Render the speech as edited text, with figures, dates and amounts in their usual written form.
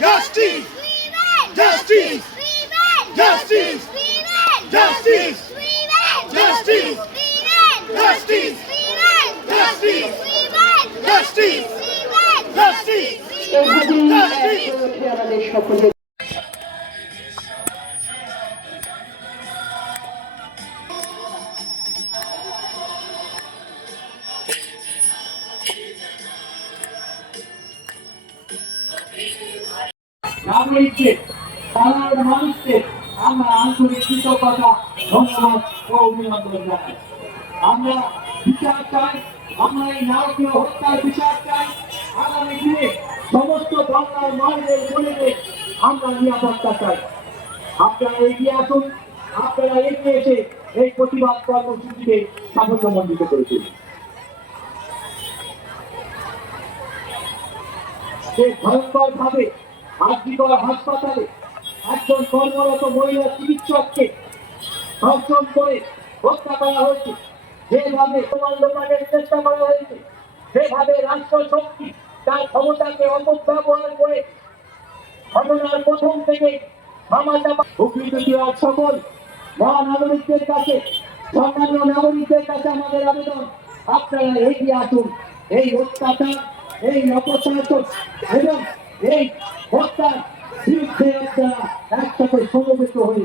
Justice! Justice! Justice! Justice! Justice! Justice! Justice! Justice! Justice! Justice! নাগরিকদের সাধারণ মানুষকে আমরা আন্তরিক কৃতজ্ঞতা ধন্যবাদ ও অভিনন্দন জানাই। আমরা বিচার চাই, আমরা এই নারকীয় হত্যার বিচার চাই। আগামী দিনে সমস্ত বাংলার মায়েদের বোনেদের আমরা নিরাপত্তা চাই। আপনারা এগিয়ে আসুন, আপনারা এগিয়ে এসে এই প্রতিবাদ কর্মসূচিকে সাফল্যমণ্ডিত করেছেন। যে ভয়ঙ্কর ভাবে আরজিকর হাসপাতালে একজন কর্মরত মহিলা চিকিৎসককে ধর্ষণ করে হত্যা করা হয়েছে, যেভাবে সমান লোকাদের চেষ্টা করা হয়েছে, যেভাবে রাষ্ট্র শক্তি তার ক্ষমতাকে অপব্যবহার করে ঘটনার প্রথম থেকে সকল মহানাগরিকদের কাছে, সামান্য নাগরিকদের কাছে আমাদের আবেদন, আপনারা এগিয়ে আসুন। এই অত্যাচার, এই অপশাসন এবং এই হত্যার বিরুদ্ধে আপনারা একসাথে সমবেত হয়ে